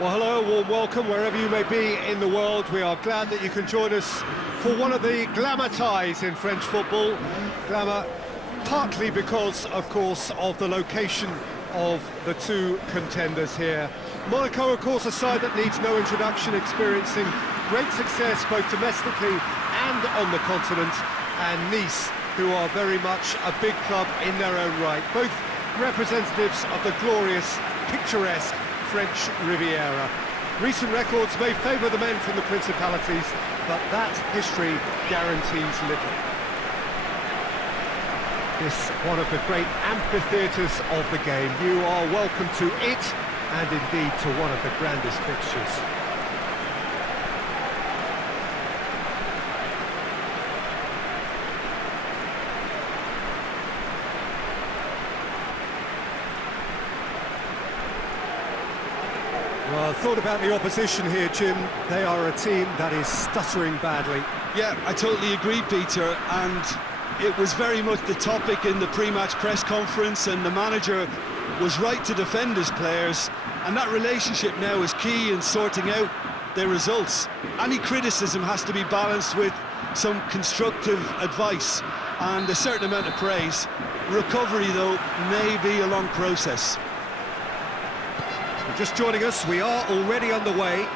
Well, hello, warm welcome wherever you may be in the world. We are glad that you can join us for one of the glamour ties in French football. Glamour partly because, of course, of the location of the two contenders here. Monaco, of course, a side that needs no introduction, experiencing great success both domestically and on the continent, and Nice, who are very much a big club in their own right, both representatives of the glorious, picturesque French Riviera. Recent records may favour the men from the Principalities, but that history guarantees little. This one of the great amphitheatres of the game. You are welcome to it, and indeed to one of the grandest fixtures. Well, thought about the opposition here, Jim. They are a team that is stuttering badly. Yeah, I totally agree, Peter, and it was very much the topic in the pre-match press conference, and the manager was right to defend his players, and that relationship now is key in sorting out their results. Any criticism has to be balanced with some constructive advice and a certain amount of praise. Recovery, though, may be a long process. Just joining us, we are already underway.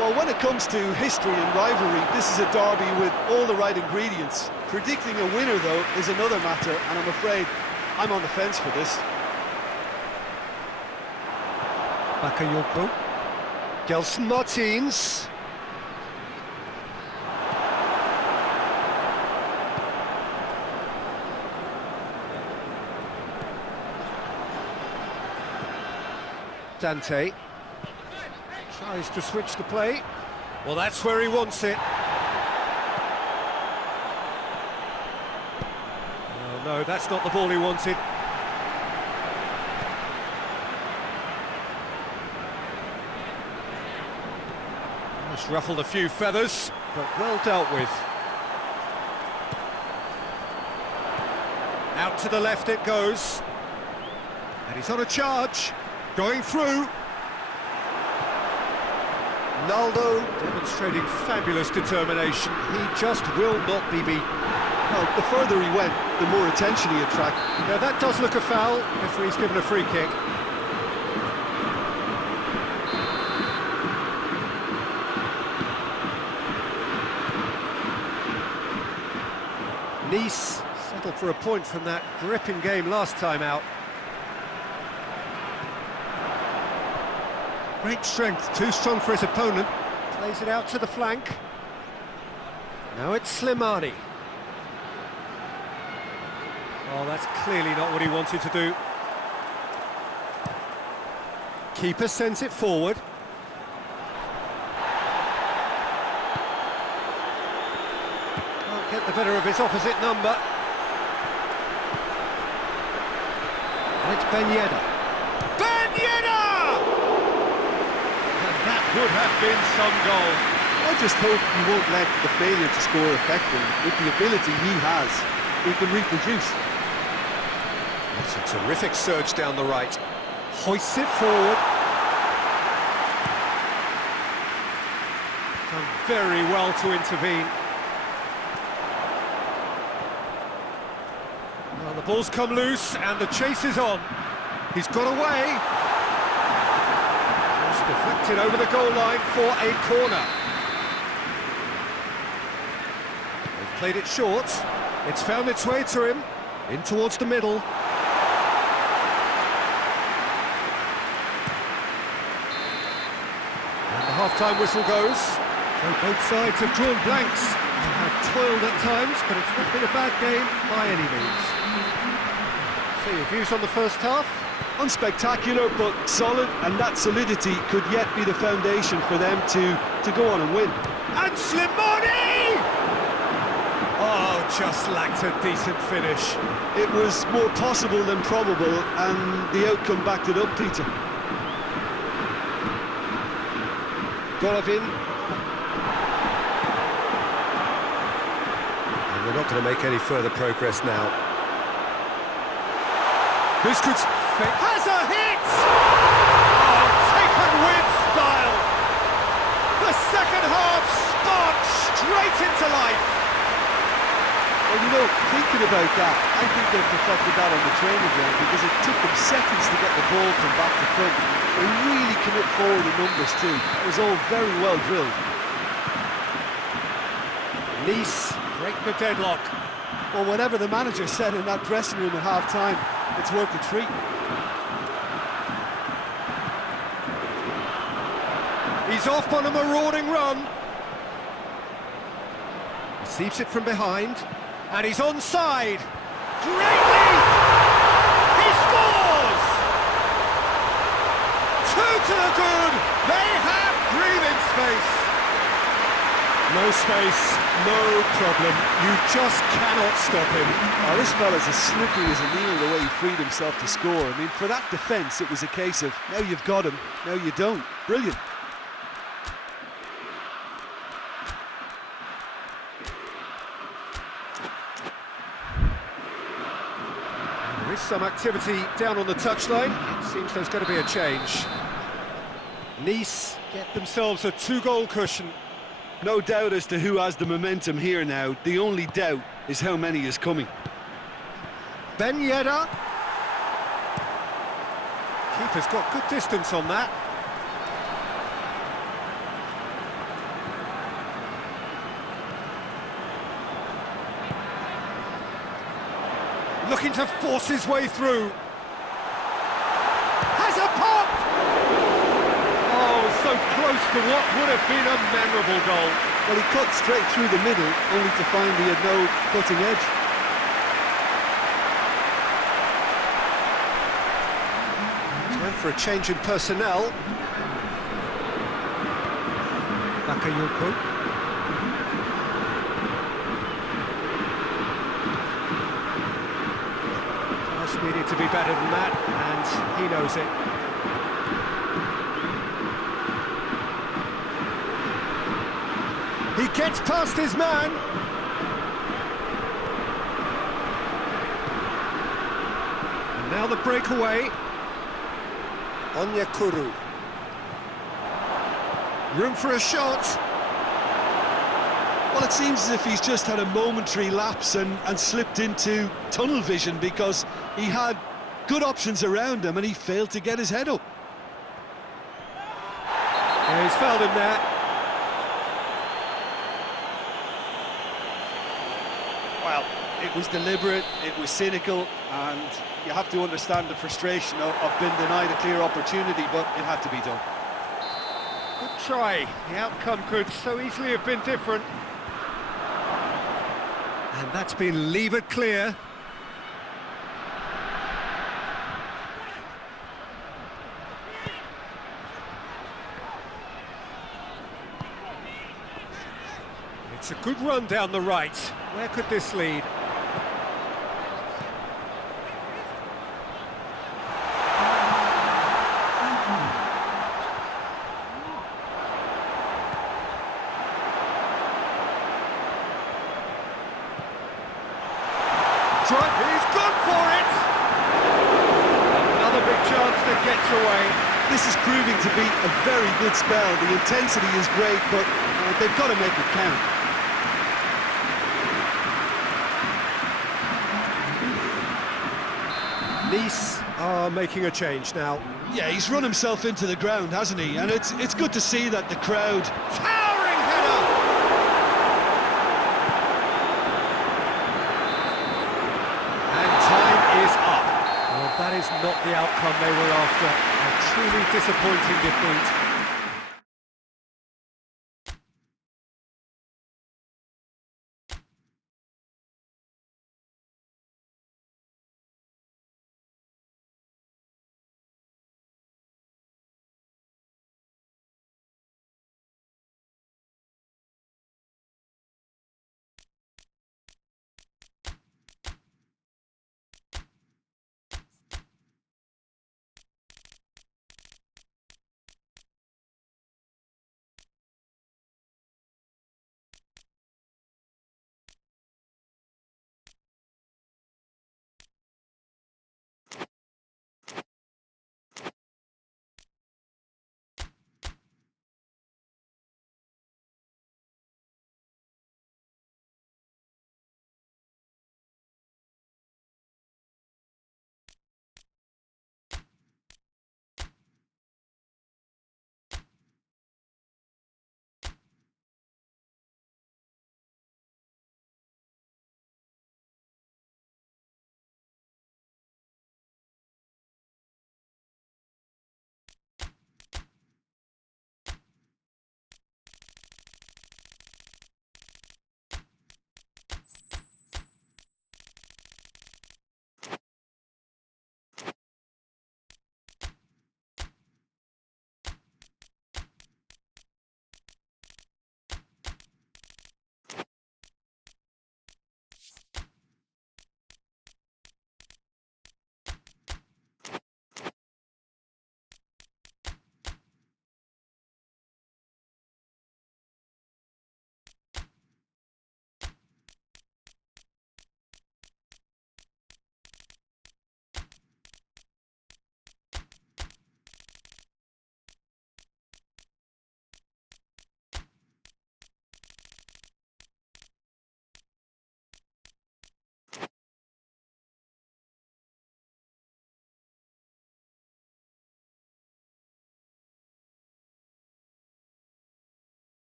Well, when it comes to history and rivalry, this is a derby with all the right ingredients. Predicting a winner, though, is another matter, and I'm afraid I'm on the fence for this. Bakayoko. Gelson Martins. Dante tries to switch the play. Well, that's where he wants it. Oh, no, that's not the ball he wanted. Just ruffled a few feathers, but well dealt with. Out to the left it goes. And he's on a charge. Going through. Naldo demonstrating fabulous determination. He just will not be beaten. Well, the further he went, the more attention he attracted. Yeah, that does look a foul if he's given a free kick. Nice settled for a point from that gripping game last time out. Great strength, too strong for his opponent. Plays it out to the flank. Now it's Slimani. Oh, that's clearly not what he wanted to do. Keeper sends it forward. Can't get the better of his opposite number. And it's Ben Yedder. Ben Yedder! That would have been some goal. I just hope he won't let the failure to score affect him. With the ability he has, he can reproduce. That's a terrific surge down the right. Hoists it forward. Done very well to intervene. Well, the ball's come loose and the chase is on. He's got away. Deflected over the goal line for a corner. They've played it short. It's found its way to him, in towards the middle. And the half-time whistle goes. So both sides have drawn blanks and have toiled at times, but it's not been a bad game by any means. So your views on the first half? Unspectacular, but solid, and that solidity could yet be the foundation for them to go on and win. And Slimani! Oh, just lacked a decent finish. It was more possible than probable, and the outcome backed it up, Peter. Golovin. And we're not going to make any further progress now. This could... Has a hit! Oh, straight into life. Well, you know, thinking about that, I think they've perfected that on the training ground because it took them seconds to get the ball from back to front. They really commit forward in numbers too. It was all very well drilled. Nice break the deadlock. Well, whatever the manager said in that dressing room at half-time, it's worth a treat. He's off on a marauding run. Receives it from behind, and he's onside. Great lead! He scores! 2 to the good. They have breathing space. No space, no problem. You just cannot stop him. Oh, this fella's as slippery as a needle the way he freed himself to score. I mean, for that defence, it was a case of, now you've got him, now you don't. Brilliant. There is some activity down on the touchline. It seems there's going to be a change. Nice get themselves a 2-goal cushion. No doubt as to who has the momentum here now. The only doubt is how many is coming. Ben Yedder. Keeper's got good distance on that. Looking to force his way through. Has a pop! Oh, so close to what would have been a memorable goal. Well, he cut straight through the middle, only to find he had no cutting edge. Time for a change in personnel. Bakayoko. Pass needed to be better than that, and he knows it. He gets past his man. And now the breakaway. Onyekuru. Room for a shot. Well, it seems as if he's just had a momentary lapse and slipped into tunnel vision because he had good options around him and he failed to get his head up. Yeah, he's fouled him there. Well, it was deliberate, it was cynical, and you have to understand the frustration of being denied a clear opportunity, but it had to be done. Good try. The outcome could so easily have been different. And that's been levered clear. It's a good run down the right. Where could this lead? He's gone for it! Another big chance that gets away. This is proving to be a very good spell. The intensity is great, but they've got to make it count. Nice are making a change now. Yeah, he's run himself into the ground, hasn't he? And it's good to see that the crowd... Towering header! And time is up. Well, that is not the outcome they were after. A truly disappointing defeat.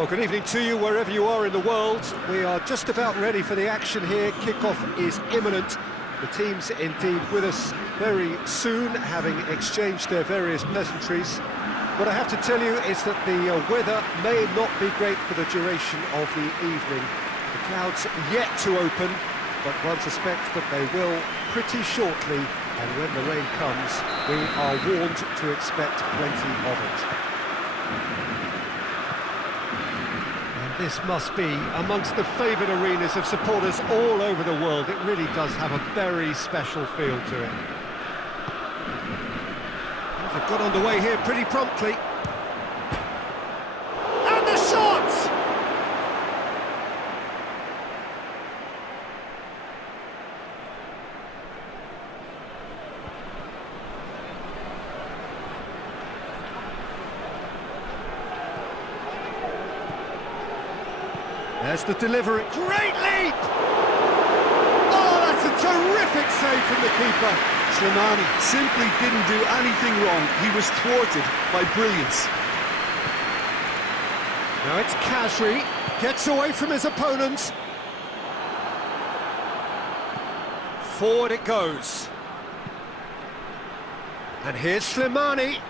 Well, good evening to you wherever you are in the world. We are just about ready for the action here. Kickoff is imminent. The team's indeed with us very soon, having exchanged their various pleasantries. What I have to tell you is that the weather may not be great for the duration of the evening. The clouds yet to open, but one suspects that they will pretty shortly, and when the rain comes, we are warned to expect plenty of it. This must be amongst the favoured arenas of supporters all over the world. It really does have a very special feel to it. They've got underway here pretty promptly. And the shot! There's the delivery. Great leap! Oh, that's a terrific save from the keeper. Slimani simply didn't do anything wrong. He was thwarted by brilliance. Now it's Khazri. Gets away from his opponents. Forward it goes. And here's Slimani.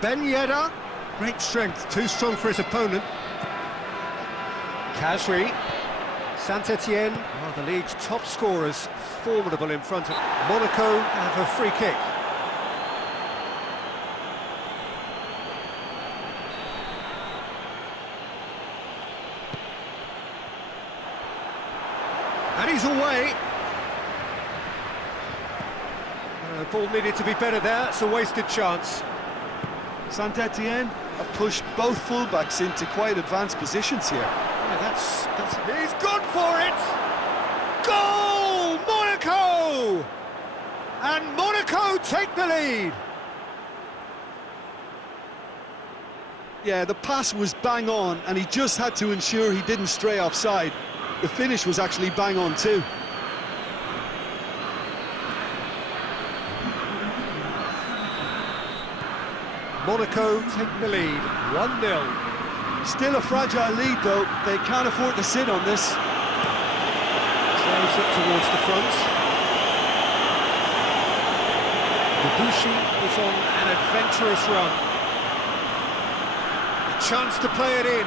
Ben Yedder. Great strength, too strong for his opponent. Khazri, Saint-Etienne are the league's top scorers, formidable in front of Monaco, have a free kick. And he's away. The ball needed to be better there, it's a wasted chance. Saint-Etienne have pushed both fullbacks into quite advanced positions here. Yeah, that's he's gone for it! Goal! Monaco! And Monaco take the lead! Yeah, the pass was bang on, and he just had to ensure he didn't stray offside. The finish was actually bang on too. Monaco take the lead, 1-0. Still a fragile lead though, they can't afford to sit on this. Throws it towards the front. Debuchy is on an adventurous run. A chance to play it in.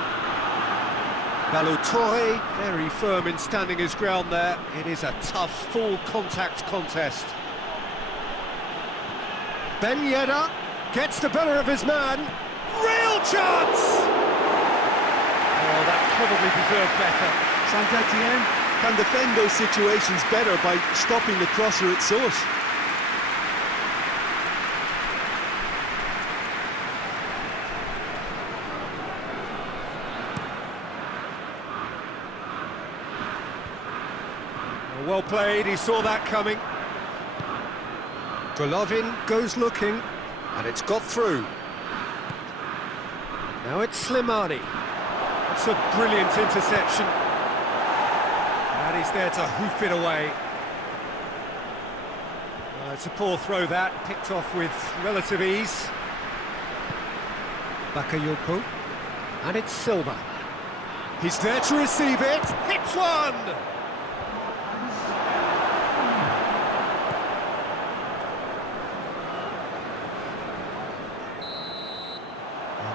Balotore, very firm in standing his ground there. It is a tough, full contact contest. Ben Yedder gets the better of his man. Real chance! Oh, that probably deserved better. Saint-Etienne can defend those situations better by stopping the crosser at source. Well played, he saw that coming. Golovin goes looking, and it's got through. Now it's Slimani. It's a brilliant interception. And he's there to hoof it away. It's a poor throw that, picked off with relative ease. Bakayoko. And it's Silva. He's there to receive it. Hits one!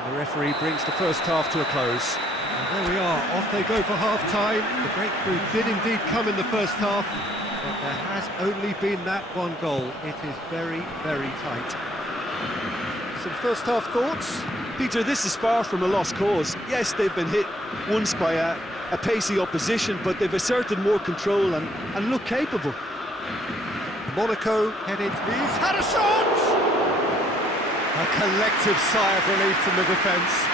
The referee brings the first half to a close. And there we are, off they go for half-time. The breakthrough did indeed come in the first half, but there has only been that one goal. It is very, very tight. Some first half thoughts? Peter, this is far from a lost cause. Yes, they've been hit once by a pacey opposition, but they've asserted more control and look capable. Monaco head into these. Had a shot! A collective sigh of relief from the defence.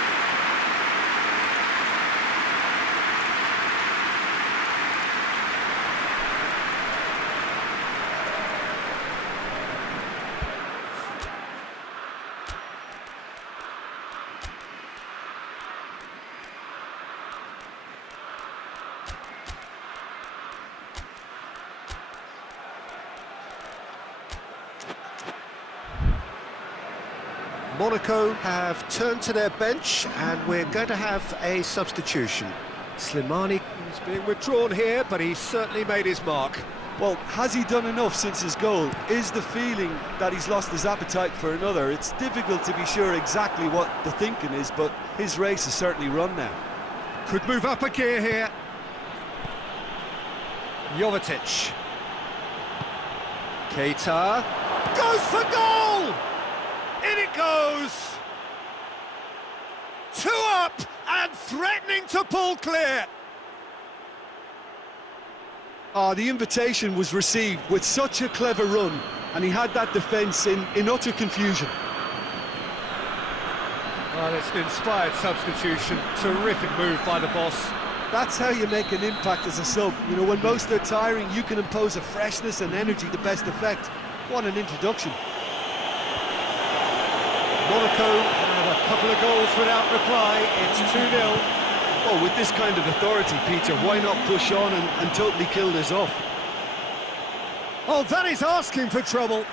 Monaco have turned to their bench, and we're going to have a substitution. Slimani is being withdrawn here, but he's certainly made his mark. Well, has he done enough since his goal? Is the feeling that he's lost his appetite for another? It's difficult to be sure exactly what the thinking is, but his race is certainly run now. Could move up a gear here. Jovetic. Keita goes for goal! In it goes! 2 up and threatening to pull clear. The invitation was received with such a clever run, and he had that defence in utter confusion. Well, it's an inspired substitution. Terrific move by the boss. That's how you make an impact as a sub. You know, when most are tiring, you can impose a freshness and energy to best effect. What an introduction. Monaco have a couple of goals without reply. It's 2-0. Well, with this kind of authority, Peter, why not push on and totally kill this off? Oh, that is asking for trouble.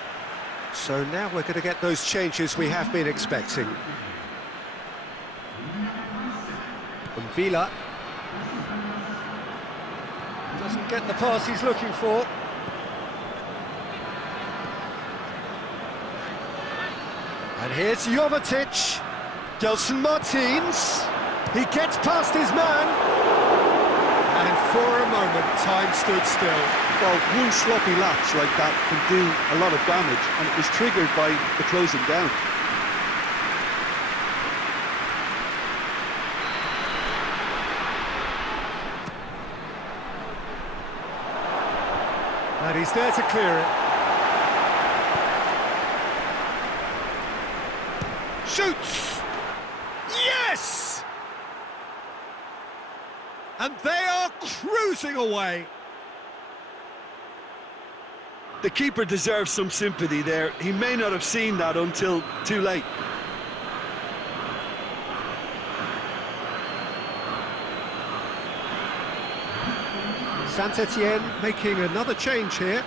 So now we're going to get those changes we have been expecting. And Villa doesn't get the pass he's looking for. And here's Jovetic. Gelson Martins. He gets past his man. And for a moment, time stood still. Well, one sloppy lapse like that can do a lot of damage, and it was triggered by the closing down. And he's there to clear it. Shoots! Yes! And they are cruising away. The keeper deserves some sympathy there. He may not have seen that until too late. Saint-Etienne making another change here.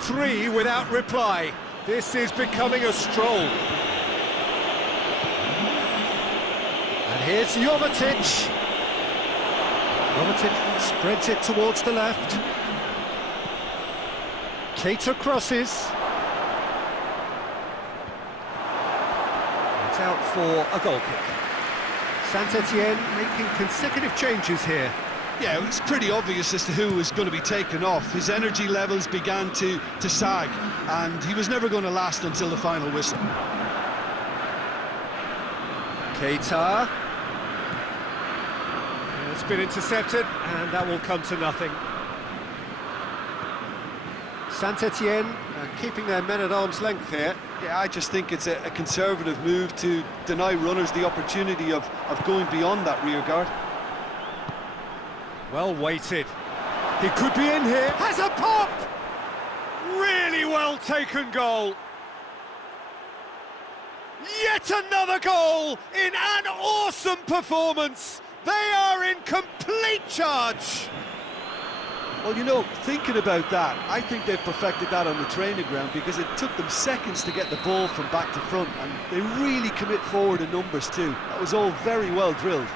3 without reply. This is becoming a stroll. And here's Jovetic. Jovetic spreads it towards the left. Keita crosses. It's out for a goal kick. Saint-Etienne making consecutive changes here. Yeah, it was pretty obvious as to who was going to be taken off. His energy levels began to sag, and he was never going to last until the final whistle. Keita. It's been intercepted, and that will come to nothing. Saint-Etienne keeping their men at arm's length here. Yeah, I just think it's a conservative move to deny runners the opportunity of going beyond that rear guard. Well weighted. He could be in here. Has a pop! Really well taken goal. Yet another goal in an awesome performance. They are in complete charge. Well, you know, thinking about that, I think they've perfected that on the training ground, because it took them seconds to get the ball from back to front, and they really commit forward in numbers too. That was all very well drilled.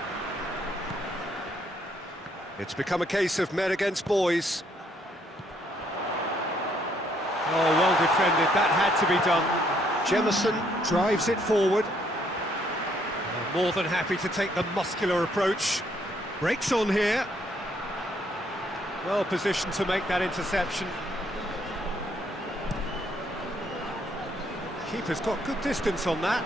It's become a case of men against boys. Oh, well defended. That had to be done. Jemison drives it forward. More than happy to take the muscular approach. Breaks on here. Well positioned to make that interception. Keeper's got good distance on that.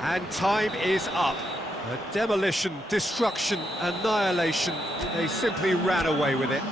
And time is up. A demolition, destruction, annihilation. They simply ran away with it.